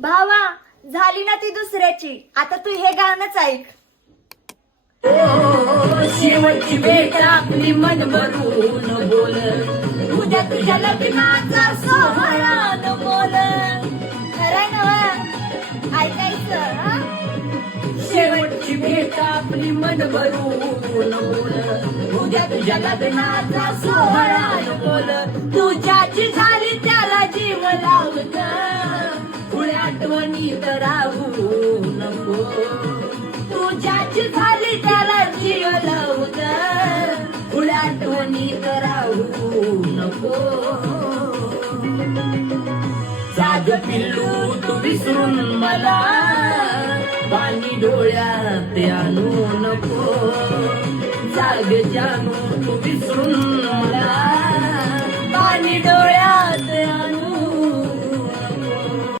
भावा झाली ना ती दुसऱ्याची, आता तू हे गाणंच ऐक. शेवटची भेट आपली मन भरून बोल, उद्या तुझ्या लग्नाचा सोहळा बोल. खरंय ना ऐकायचं हा? शेवटची भेट आपली मन भरून बोल, उद्या तुझ्या लग्नाचा सोहळा बोल. तुझ्याची झाली त्याला जीव लावत, पुढे आठवणीत राहू नको. तुझ्याची झाली त्याला जीव लावत, पुढे आठवणीत राहू नको. जाग पिल्लू तू विसरून मला, पाणी डोळ्यात आणू नको. जाग जानू तू विसरून मला, पाणी डोळ्यात आणू